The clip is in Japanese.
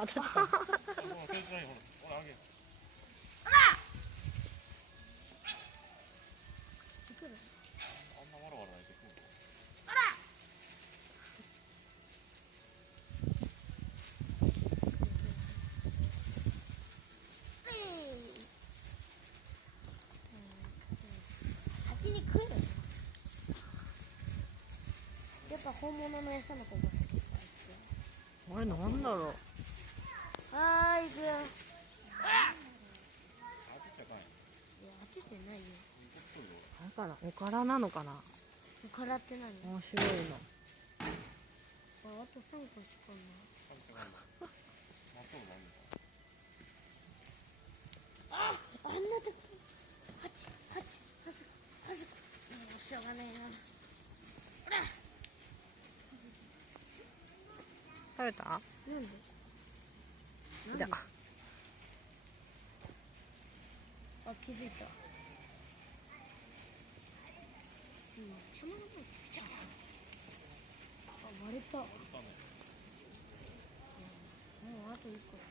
当たった。ほら手伝いほらあげる。あんなわらわら泣いてくるの。先に来るの。やっぱ本物の餌の子が好き。あれなんだろう。はーい、行くよ。当てちゃかんよ。いや、当ててないよ。あれかな、おからなのかな。おからって何？面白いの。あと3個しかない。当てちゃかんよ。まとうないのか。あんなとこ。はずもうしょうがないな。ほら。食べた？なんで？いや。あ、気づいた。邪魔がない。邪魔。あ、割れた。もうあと1個だ。